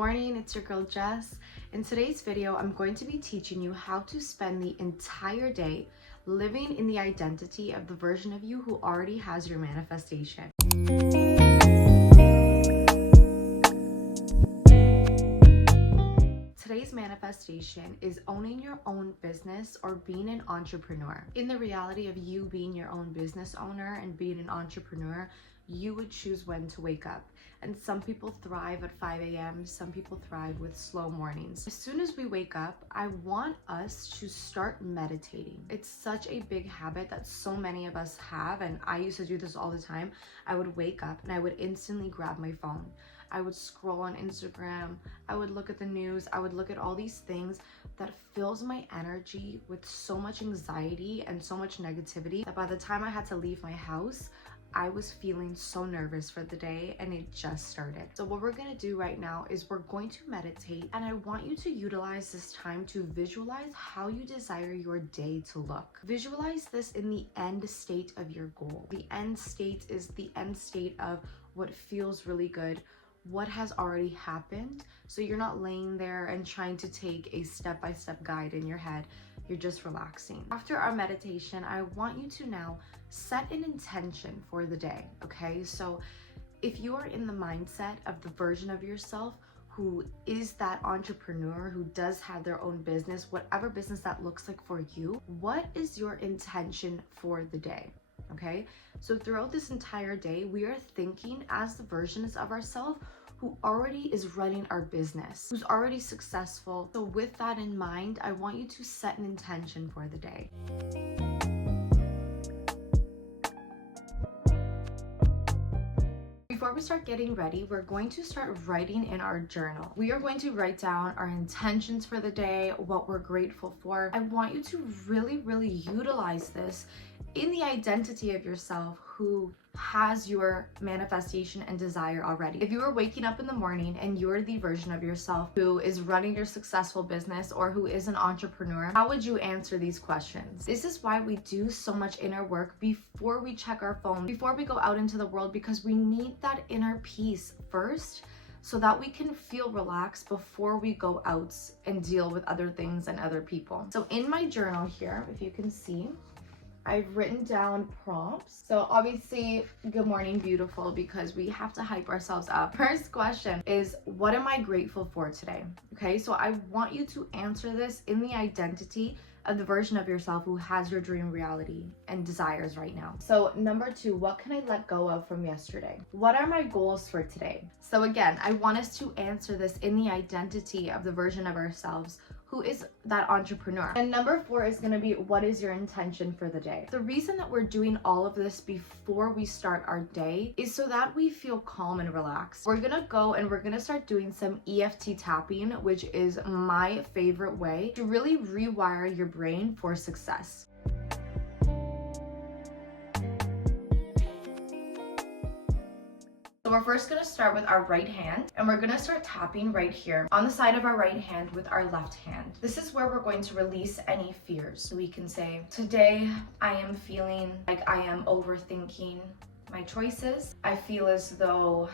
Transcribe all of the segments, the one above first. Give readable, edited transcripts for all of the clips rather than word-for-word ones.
morning, it's your girl Jess. In today's video, I'm going to be teaching you how to spend the entire day living in the identity of the version of you who already has your manifestation. Today's manifestation is owning your own business or being an entrepreneur. In the reality of you being your own business owner and being an entrepreneur, you would choose when to wake up. And some people thrive at 5 a.m., some people thrive with slow mornings. As soon as we wake up, I want us to start meditating. It's such a big habit that so many of us have, and I used to do this all the time. I would wake up and I would instantly grab my phone. I would scroll on Instagram, I would look at the news, I would look at all these things that fills my energy with so much anxiety and so much negativity that by the time I had to leave my house, I was feeling so nervous for the day and it just started. So what we're gonna do right now is we're going to meditate, and I want you to utilize this time to visualize how you desire your day to look. Visualize this in the end state of your goal. The end state is the end state of what feels really good, what has already happened. So you're not laying there and trying to take a step-by-step guide in your head. You're just relaxing. After our meditation, I want you to now set an intention for the day, okay? So if you are in the mindset of the version of yourself who is that entrepreneur, who does have their own business, whatever business that looks like for you, what is your intention for the day? Okay, so throughout this entire day, we are thinking as the versions of ourselves who already is running our business, who's already successful. So with that in mind, I want you to set an intention for the day. Before we start getting ready, we're going to start writing in our journal. We are going to write down our intentions for the day, what we're grateful for. I want you to really utilize this in the identity of yourself who has your manifestation and desire already. If you are waking up in the morning and you're the version of yourself who is running your successful business or who is an entrepreneur, how would you answer these questions? This is why we do so much inner work before we check our phone, before we go out into the world, because we need that inner peace first so that we can feel relaxed before we go out and deal with other things and other people. So in my journal here, if you can see, I've written down prompts. So obviously, good morning, beautiful, because we have to hype ourselves up. First question is, what am I grateful for today? Okay, so I want you to answer this in the identity of the version of yourself who has your dream reality and desires right now. So number 2, what can I let go of from yesterday? What are my goals for today? So again, I want us to answer this in the identity of the version of ourselves who is that entrepreneur. And number 4 is gonna be, what is your intention for the day? The reason that we're doing all of this before we start our day is so that we feel calm and relaxed. We're gonna go and we're gonna start doing some EFT tapping, which is my favorite way to really rewire your brain for success. So we're first going to start with our right hand, and we're going to start tapping right here on the side of our right hand with our left hand. This is where we're going to release any fears. So we can say, today I am feeling like I am overthinking my choices. I feel as though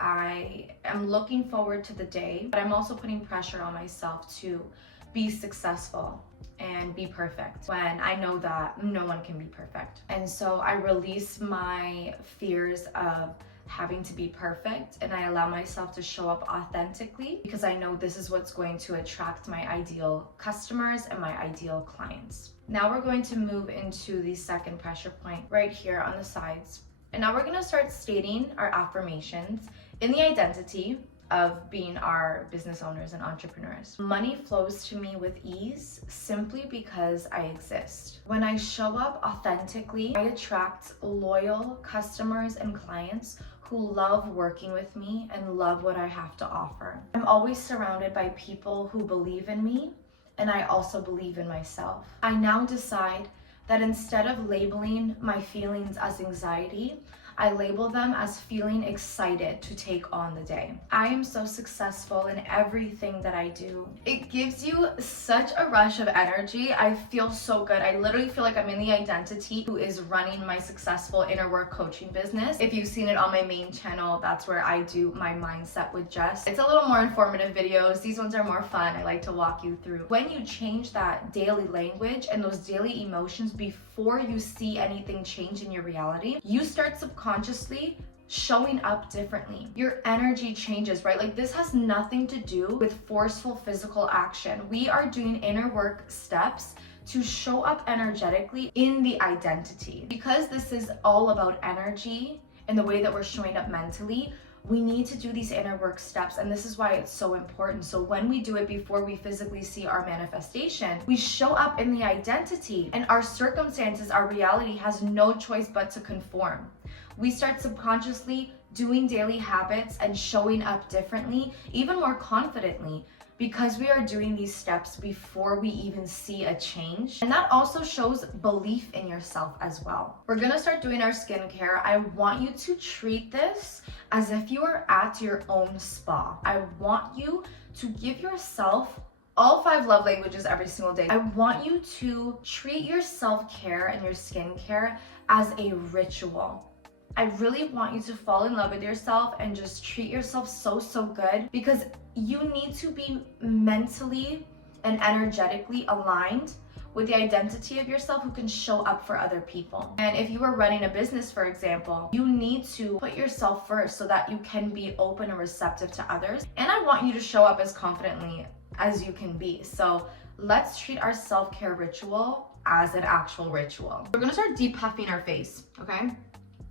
I am looking forward to the day, but I'm also putting pressure on myself to be successful and be perfect when I know that no one can be perfect. And so I release my fears of having to be perfect, and I allow myself to show up authentically because I know this is what's going to attract my ideal customers and my ideal clients. Now we're going to move into the second pressure point right here on the sides. And now we're going to start stating our affirmations in the identity of being our business owners and entrepreneurs. Money flows to me with ease simply because I exist. When I show up authentically, I attract loyal customers and clients who love working with me and love what I have to offer. I'm always surrounded by people who believe in me, and I also believe in myself. I now decide that instead of labeling my feelings as anxiety, I label them as feeling excited to take on the day. I am so successful in everything that I do. It gives you such a rush of energy. I feel so good. I literally feel like I'm in the identity who is running my successful inner work coaching business. If you've seen it on my main channel, that's where I do my mindset with Jess. It's a little more informative videos. These ones are more fun. I like to walk you through. When you change that daily language and those daily emotions before you see anything change in your reality, you start subconsciously showing up differently. Your energy changes, right? Like, this has nothing to do with forceful physical action. We are doing inner work steps to show up energetically in the identity. Because this is all about energy and the way that we're showing up mentally, we need to do these inner work steps, and this is why it's so important. So when we do it before we physically see our manifestation, we show up in the identity, and our circumstances, our reality has no choice but to conform. We start subconsciously doing daily habits and showing up differently, even more confidently, because we are doing these steps before we even see a change. And that also shows belief in yourself as well. We're gonna start doing our skincare. I want you to treat this as if you are at your own spa. I want you to give yourself all 5 love languages every single day. I want you to treat your self-care and your skincare as a ritual. I really want you to fall in love with yourself and just treat yourself so good, because you need to be mentally and energetically aligned with the identity of yourself who can show up for other people. And if you are running a business, for example, you need to put yourself first so that you can be open and receptive to others. And I want you to show up as confidently as you can be. So let's treat our self-care ritual as an actual ritual. We're gonna start depuffing our face, okay?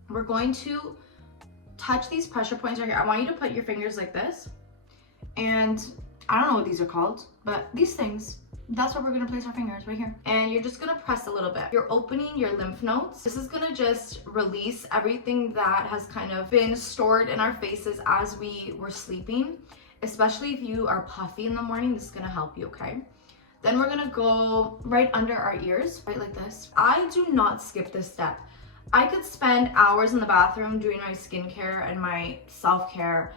We're going to touch these pressure points right here. I want you to put your fingers like this. And I don't know what these are called, but these things, that's where we're gonna place our fingers, right here. And you're just gonna press a little bit. You're opening your lymph nodes. This is gonna just release everything that has kind of been stored in our faces as we were sleeping. Especially if you are puffy in the morning, this is gonna help you, okay? Then we're gonna go right under our ears, right like this. I do not skip this step. I could spend hours in the bathroom doing my skincare and my self-care,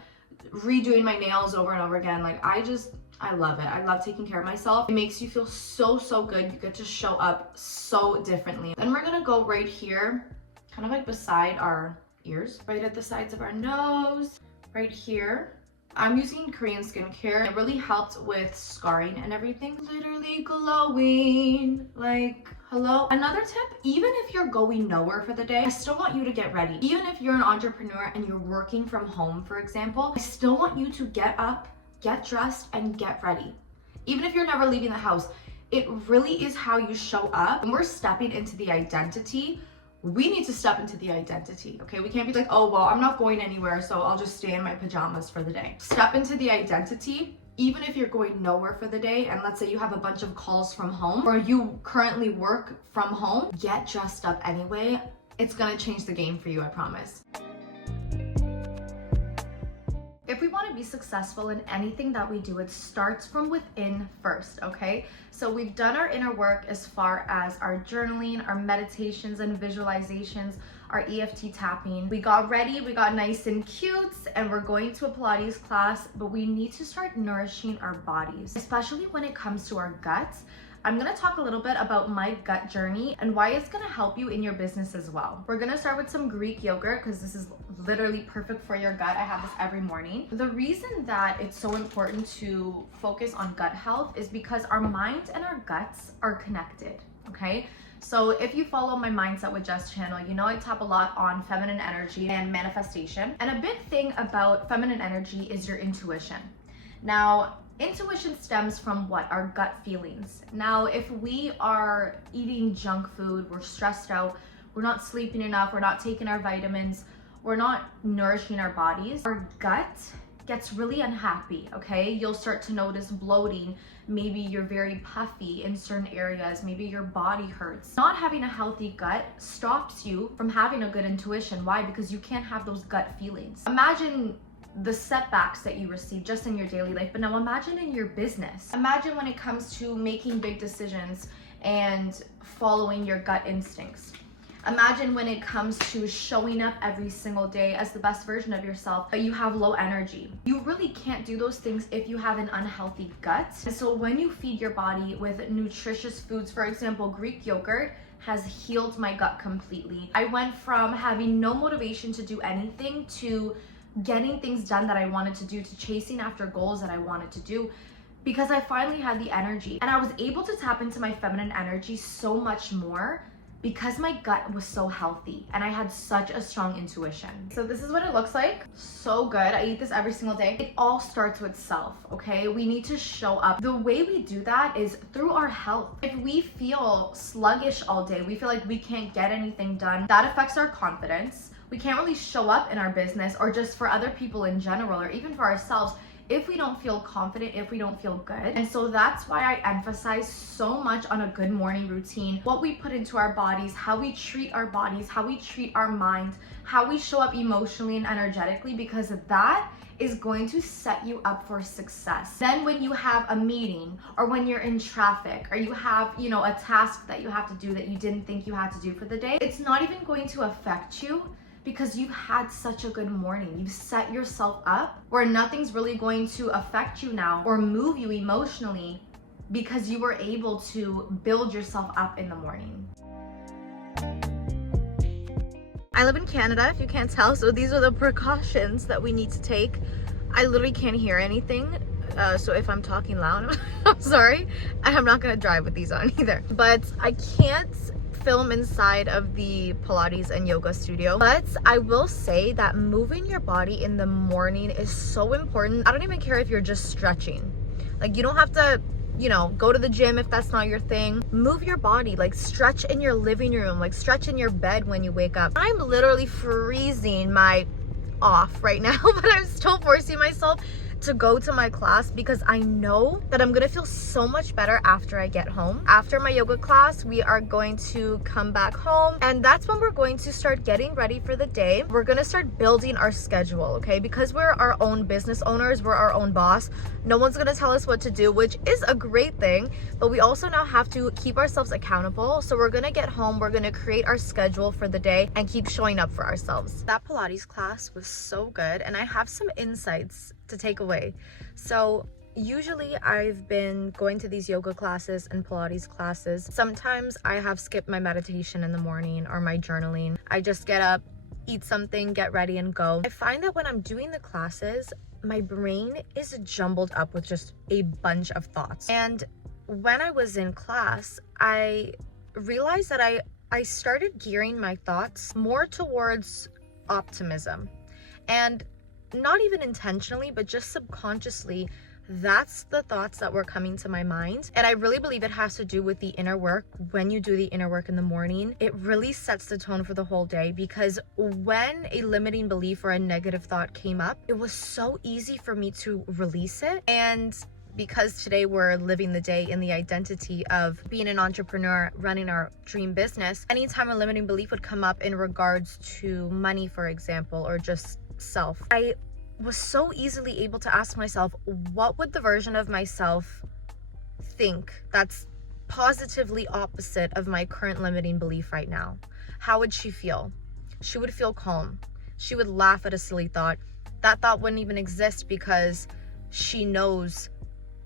redoing my nails over and over again. Like, I love it. I love taking care of myself. It makes you feel so good. You get to show up so differently. Then we're gonna go right here, kind of like beside our ears, right at the sides of our nose, right here. I'm using Korean skincare. It really helped with scarring and everything. Literally glowing, like, hello. Another tip, even if you're going nowhere for the day, I still want you to get ready. Even if you're an entrepreneur and you're working from home, for example, I still want you to get up, get dressed, and get ready. Even if you're never leaving the house, it really is how you show up. When we're stepping into the identity, we need to step into the identity, okay? We can't be like, oh, well, I'm not going anywhere, so I'll just stay in my pajamas for the day. Step into the identity, even if you're going nowhere for the day, and let's say you have a bunch of calls from home, or you currently work from home, get dressed up anyway. It's gonna change the game for you, I promise. If we want to be successful in anything that we do, it starts from within first, okay? So we've done our inner work as far as our journaling, our meditations and visualizations, our EFT tapping. We got ready, we got nice and cute, and we're going to a Pilates class, but we need to start nourishing our bodies, especially when it comes to our guts. I'm gonna talk a little bit about my gut journey and why it's gonna help you in your business as well. We're gonna start with some Greek yogurt because this is literally perfect for your gut. I have this every morning. The reason that it's so important to focus on gut health is because our mind and our guts are connected, okay? So if you follow my Mindset with Jess channel, you know I talk a lot on feminine energy and manifestation. And a big thing about feminine energy is your intuition. Now, intuition stems from what? Our gut feelings. Now, if we are eating junk food, we're stressed out, we're not sleeping enough, we're not taking our vitamins, we're not nourishing our bodies, our gut gets really unhappy, okay? You'll start to notice bloating. Maybe you're very puffy in certain areas. Maybe your body hurts. Not having a healthy gut stops you from having a good intuition. Why? Because you can't have those gut feelings. Imagine the setbacks that you receive just in your daily life, but now imagine in your business. Imagine when it comes to making big decisions and following your gut instincts. Imagine when it comes to showing up every single day as the best version of yourself, but you have low energy. You really can't do those things if you have an unhealthy gut. And so when you feed your body with nutritious foods, for example, Greek yogurt has healed my gut completely. I went from having no motivation to do anything to getting things done that I wanted to do, to chasing after goals that I wanted to do, because I finally had the energy. And I was able to tap into my feminine energy so much more because my gut was so healthy and I had such a strong intuition. So this is what it looks like. So good. I eat this every single day. It all starts with self, okay? We need to show up. The way we do that is through our health. If we feel sluggish all day, we feel like we can't get anything done, that affects our confidence. We can't really show up in our business or just for other people in general, or even for ourselves, if we don't feel confident, if we don't feel good. And so that's why I emphasize so much on a good morning routine, what we put into our bodies, how we treat our bodies, how we treat our mind, how we show up emotionally and energetically, because that is going to set you up for success. Then when you have a meeting, or when you're in traffic, or you have, a task that you have to do that you didn't think you had to do for the day, it's not even going to affect you, because you've had such a good morning. You've set yourself up where nothing's really going to affect you now or move you emotionally, because you were able to build yourself up in the morning. I live in Canada, if you can't tell, so these are the precautions that we need to take. I literally can't hear anything, so if I'm talking loud, I'm sorry. I'm not gonna drive with these on either. But I can't film inside of the Pilates and yoga studio, but I will say that moving your body in the morning is so important. I don't even care if you're just stretching. Like, you don't have to, go to the gym if that's not your thing. Move your body, like stretch in your living room, like stretch in your bed when you wake up. I'm literally freezing my off right now, but I'm still forcing myself to go to my class because I know that I'm gonna feel so much better after I get home. After my yoga class, we are going to come back home, and that's when we're going to start getting ready for the day. We're gonna start building our schedule, okay? Because we're our own business owners, we're our own boss. No one's gonna tell us what to do, which is a great thing, but we also now have to keep ourselves accountable. So we're gonna get home, we're gonna create our schedule for the day and keep showing up for ourselves. That Pilates class was so good, and I have some insights to take away. So usually I've been going to these yoga classes and Pilates classes. Sometimes I have skipped my meditation in the morning or my journaling. I just get up, eat something, get ready and go. I find that when I'm doing the classes, my brain is jumbled up with just a bunch of thoughts. And when I was in class, I realized that I started gearing my thoughts more towards optimism. And not even intentionally, but just subconsciously, that's the thoughts that were coming to my mind. And I really believe it has to do with the inner work. When you do the inner work in the morning, it really sets the tone for the whole day, because when a limiting belief or a negative thought came up, it was so easy for me to release it. And because today we're living the day in the identity of being an entrepreneur, running our dream business, anytime a limiting belief would come up in regards to money, for example, or just self, I was so easily able to ask myself, what would the version of myself think that's positively opposite of my current limiting belief right now? How would she feel? She would feel calm. She would laugh at a silly thought. That thought wouldn't even exist because she knows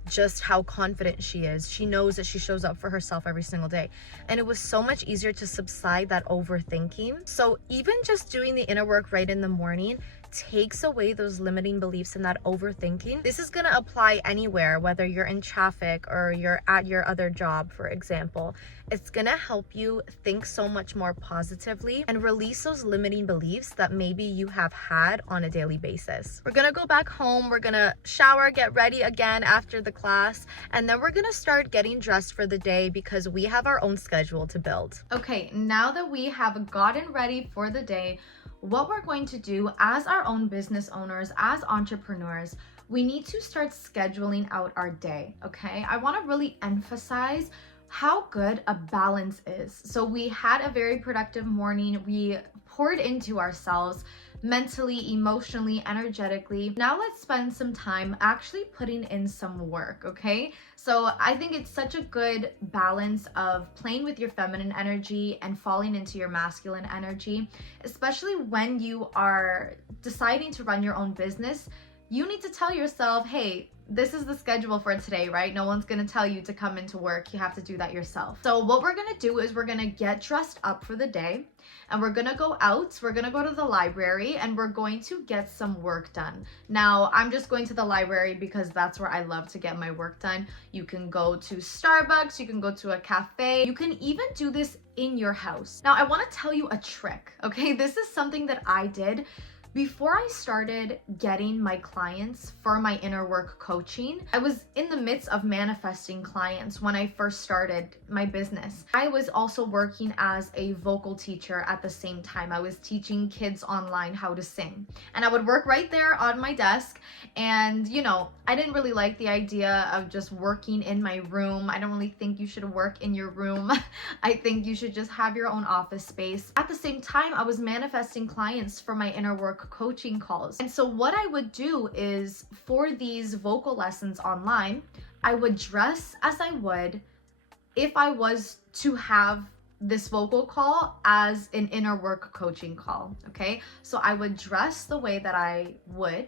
just how confident she is. She knows that she shows up for herself every single day. And it was so much easier to subside that overthinking. So even just doing the inner work right in the morning takes away those limiting beliefs and that overthinking. This is going to apply anywhere, whether you're in traffic or you're at your other job, for example. It's going to help you think so much more positively and release those limiting beliefs that maybe you have had on a daily basis. We're going to go back home. We're going to shower, get ready again after the class, and then we're going to start getting dressed for the day because we have our own schedule to build. Okay, now that we have gotten ready for the day, what we're going to do as our own business owners, as entrepreneurs, we need to start scheduling out our day, okay? I want to really emphasize how good a balance is. So we had a very productive morning. We poured into ourselves, mentally, emotionally, energetically. Now let's spend some time actually putting in some work, okay? So I think it's such a good balance of playing with your feminine energy and falling into your masculine energy, especially when you are deciding to run your own business. You need to tell yourself, hey, this is the schedule for today, right? No one's gonna tell you to come into work. You have to do that yourself. So what we're gonna do is we're gonna get dressed up for the day, and we're gonna go out. We're gonna go to the library, and we're going to get some work done. Now, I'm just going to the library because that's where I love to get my work done. You can go to Starbucks, you can go to a cafe, you can even do this in your house. Now, I wanna tell you a trick, okay? This is something that I did before I started getting my clients for my inner work coaching. I was in the midst of manifesting clients when I first started my business. I was also working as a vocal teacher at the same time. I was teaching kids online how to sing. And I would work right there on my desk. And, you know, I didn't really like the idea of just working in my room. I don't really think you should work in your room. I think you should just have your own office space. At the same time, I was manifesting clients for my inner work coaching calls. And so what I would do is, for these vocal lessons online, I would dress as I would if I was to have this vocal call as an inner work coaching call, okay? So I would dress the way that I would,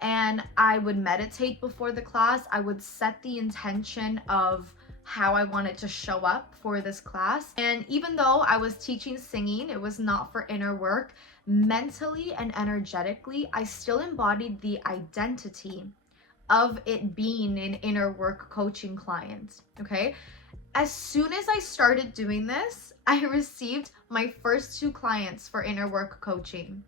and I would meditate before the class. I would set the intention of how I wanted to show up for this class. And even though I was teaching singing, it was not for inner work, mentally and energetically, I still embodied the identity of it being an inner work coaching client, okay? As soon as I started doing this, I received my first 2 clients for inner work coaching.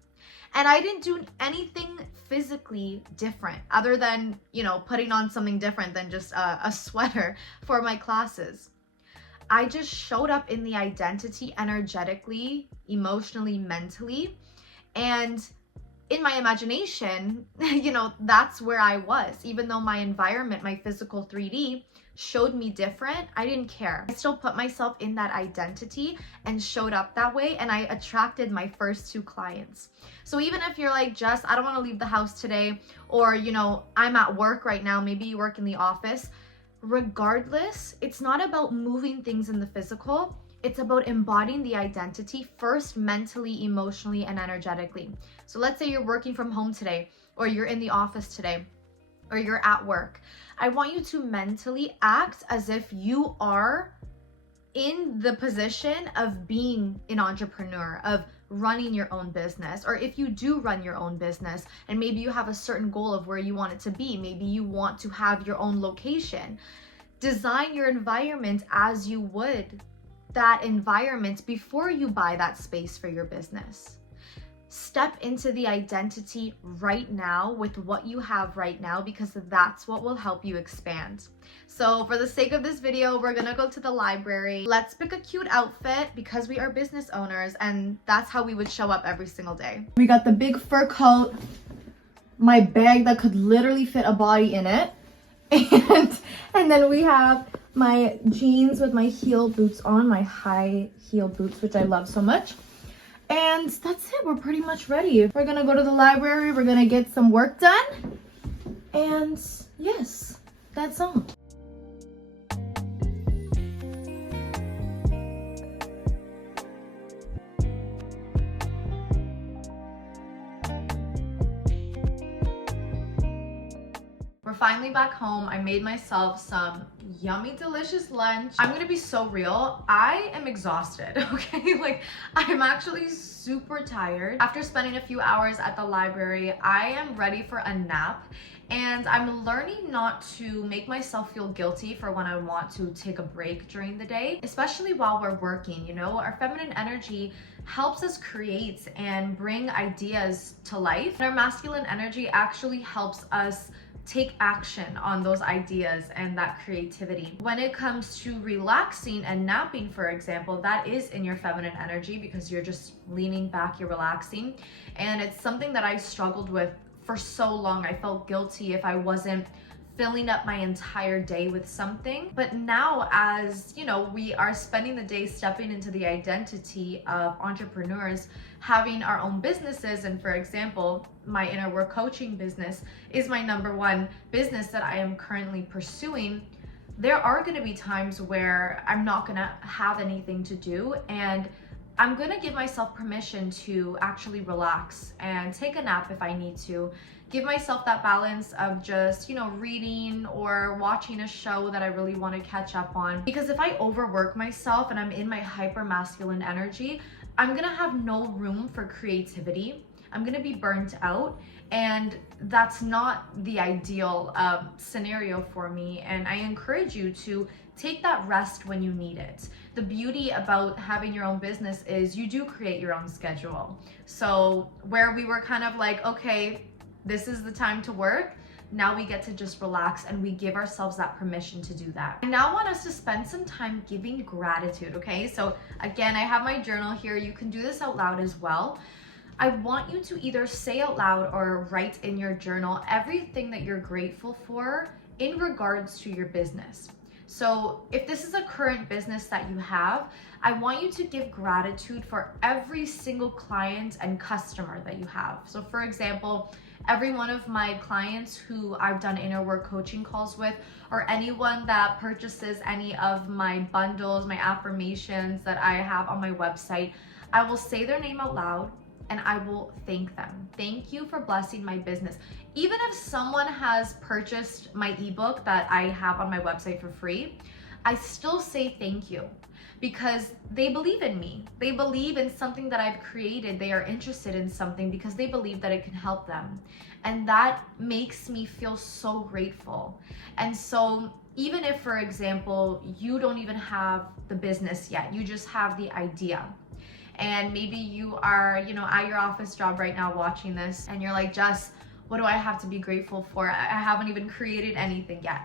And I didn't do anything physically different other than, you know, putting on something different than just a sweater for my classes. I just showed up in the identity energetically, emotionally, mentally, and in my imagination, you know, that's where I was. Even though my environment, my physical 3D showed me different, I didn't care. I still put myself in that identity and showed up that way, and I attracted my first 2 clients. So even if you're like, Jess, I don't want to leave the house today, or, you know, I'm at work right now, maybe you work in the office, regardless, it's not about moving things in the physical. It's about embodying the identity first, mentally, emotionally, and energetically. So let's say you're working from home today, or you're in the office today, or you're at work. I want you to mentally act as if you are in the position of being an entrepreneur, of running your own business. Or if you do run your own business and maybe you have a certain goal of where you want it to be, maybe you want to have your own location, design your environment as you would that environment before you buy that space for your business. Step into the identity right now with what you have right now, because that's what will help you expand. So for the sake of this video, we're gonna go to the library. Let's pick a cute outfit because we are business owners, and that's how we would show up every single day. We got the big fur coat, my bag that could literally fit a body in it, and then we have my jeans with my heel boots on, my high heel boots, which I love so much. And that's it. We're pretty much ready. We're gonna go to the library. We're gonna get some work done. And yes, that's all. We're finally back home. I made myself some yummy, delicious lunch. I'm gonna be so real. I am exhausted, okay? Like, I'm actually super tired. After spending a few hours at the library, I am ready for a nap. And I'm learning not to make myself feel guilty for when I want to take a break during the day, especially while we're working. You know, our feminine energy helps us create and bring ideas to life. And our masculine energy actually helps us take action on those ideas and that creativity. When it comes to relaxing and napping, for example, that is in your feminine energy because you're just leaning back, you're relaxing. And it's something that I struggled with for so long. I felt guilty if I wasn't filling up my entire day with something. But now, as you know, we are spending the day stepping into the identity of entrepreneurs, having our own businesses. And for example, my inner work coaching business is my #1 business that I am currently pursuing. There are going to be times where I'm not going to have anything to do, and I'm going to give myself permission to actually relax and take a nap if I need to. Give myself that balance of just, reading or watching a show that I really want to catch up on. Because if I overwork myself and I'm in my hyper masculine energy, I'm going to have no room for creativity. I'm going to be burnt out, and that's not the ideal scenario for me. And I encourage you to take that rest when you need it. The beauty about having your own business is you do create your own schedule. So where we were kind of like, okay, this is the time to work, now we get to just relax, and we give ourselves that permission to do that. I now want us to spend some time giving gratitude, okay? So again, I have my journal here. You can do this out loud as well. I want you to either say out loud or write in your journal everything that you're grateful for in regards to your business. So if this is a current business that you have, I want you to give gratitude for every single client and customer that you have. So for example, every one of my clients who I've done inner work coaching calls with, or anyone that purchases any of my bundles, my affirmations that I have on my website, I will say their name out loud and I will thank them. Thank you for blessing my business. Even if someone has purchased my ebook that I have on my website for free, I still say thank you, because they believe in me. They believe in something that I've created. They are interested in something because they believe that it can help them. And that makes me feel so grateful. And so even if, for example, you don't even have the business yet, you just have the idea. And maybe you are, at your office job right now watching this, and you're like, Jess, what do I have to be grateful for? I haven't even created anything yet.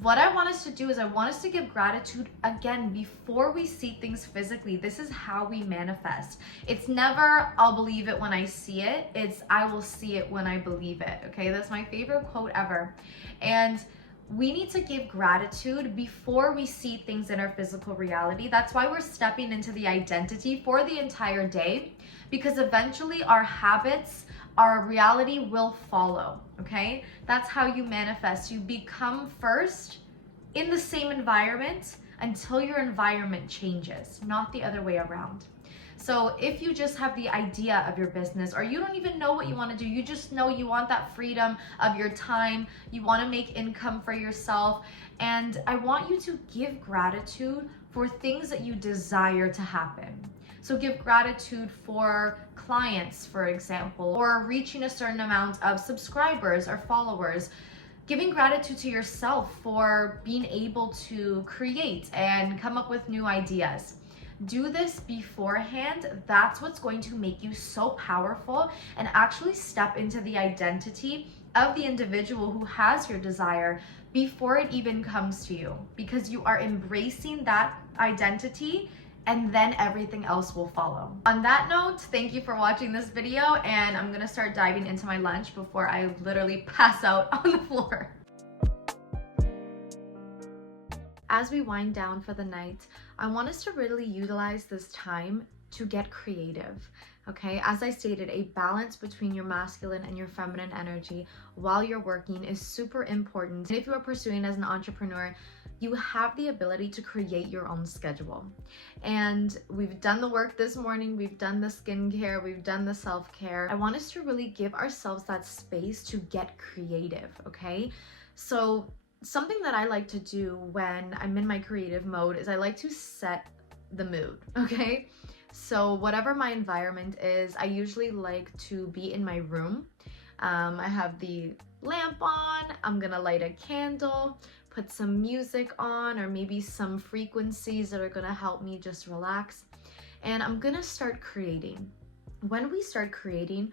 What I want us to do is I want us to give gratitude again before we see things physically. This is how we manifest. It's never, I'll believe it when I see it. It's, I will see it when I believe it. Okay, that's my favorite quote ever. And we need to give gratitude before we see things in our physical reality. That's why we're stepping into the identity for the entire day, because eventually our habits, our reality will follow, okay? That's how you manifest. You become first in the same environment until your environment changes, not the other way around. So if you just have the idea of your business, or you don't even know what you want to do, you just know you want that freedom of your time, you want to make income for yourself, and I want you to give gratitude for things that you desire to happen. So give gratitude for clients, for example, or reaching a certain amount of subscribers or followers. Giving gratitude to yourself for being able to create and come up with new ideas. Do this beforehand. That's what's going to make you so powerful and actually step into the identity of the individual who has your desire before it even comes to you, because you are embracing that identity, and then everything else will follow. On that note, thank you for watching this video, and I'm gonna start diving into my lunch before I literally pass out on the floor. As we wind down for the night, I want us to really utilize this time to get creative, okay? As I stated, a balance between your masculine and your feminine energy while you're working is super important. And if you are pursuing as an entrepreneur, you have the ability to create your own schedule. And we've done the work this morning, we've done the skincare, we've done the self-care. I want us to really give ourselves that space to get creative, okay? So something that I like to do when I'm in my creative mode is I like to set the mood, okay? So whatever my environment is, I usually like to be in my room. I have the lamp on, I'm gonna light a candle, put some music on, or maybe some frequencies that are gonna help me just relax. And I'm gonna start creating. When we start creating,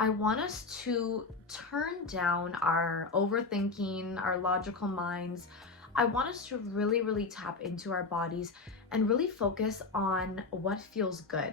I want us to turn down our overthinking, our logical minds. I want us to really, really tap into our bodies and really focus on what feels good.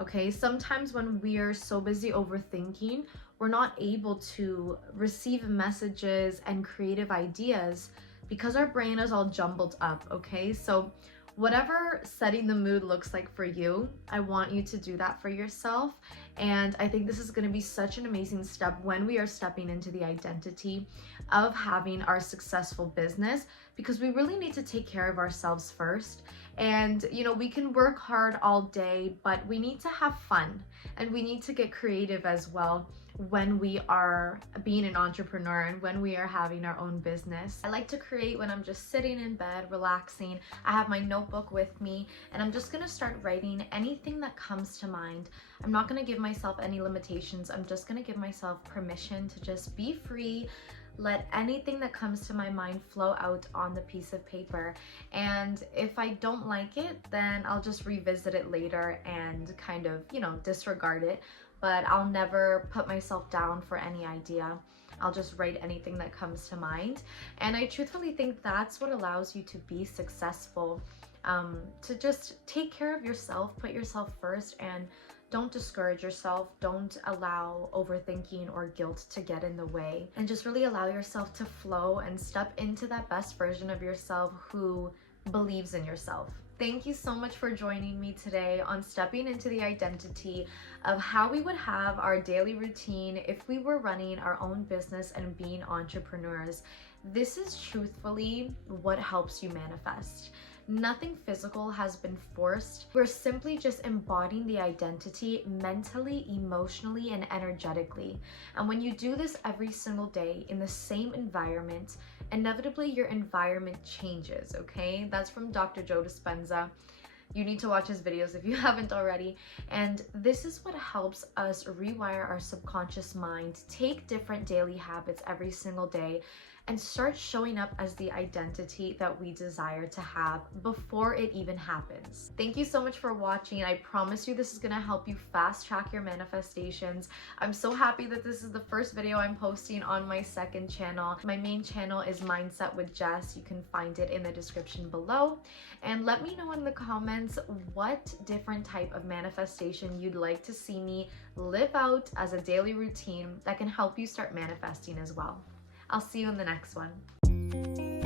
Okay, sometimes when we are so busy overthinking, we're not able to receive messages and creative ideas because our brain is all jumbled up. Okay, so whatever setting the mood looks like for you, I want you to do that for yourself. And I think this is going to be such an amazing step when we are stepping into the identity of having our successful business, because we really need to take care of ourselves first. And you know, we can work hard all day, but we need to have fun and we need to get creative as well when we are being an entrepreneur and when we are having our own business. I like to create when I'm just sitting in bed, relaxing. I have my notebook with me and I'm just gonna start writing anything that comes to mind. I'm not gonna give myself any limitations. I'm just gonna give myself permission to just be free, let anything that comes to my mind flow out on the piece of paper. And if I don't like it, then I'll just revisit it later and kind of, you know, disregard it. But I'll never put myself down for any idea. I'll just write anything that comes to mind. And I truthfully think that's what allows you to be successful, to just take care of yourself, put yourself first, and don't discourage yourself. Don't allow overthinking or guilt to get in the way, and just really allow yourself to flow and step into that best version of yourself who believes in yourself. Thank you so much for joining me today on stepping into the identity of how we would have our daily routine if we were running our own business and being entrepreneurs. This is truthfully what helps you manifest. Nothing physical has been forced. We're simply just embodying the identity mentally, emotionally, and energetically. And when you do this every single day in the same environment, inevitably your environment changes, okay? That's from Dr. Joe Dispenza. You need to watch his videos if you haven't already. And this is what helps us rewire our subconscious mind, take different daily habits every single day, and start showing up as the identity that we desire to have before it even happens. Thank you so much for watching. I promise you this is gonna help you fast track your manifestations. I'm so happy that this is the first video I'm posting on my second channel. My main channel is Mindset with Jess. You can find it in the description below. And let me know in the comments what different type of manifestation you'd like to see me live out as a daily routine that can help you start manifesting as well. I'll see you in the next one.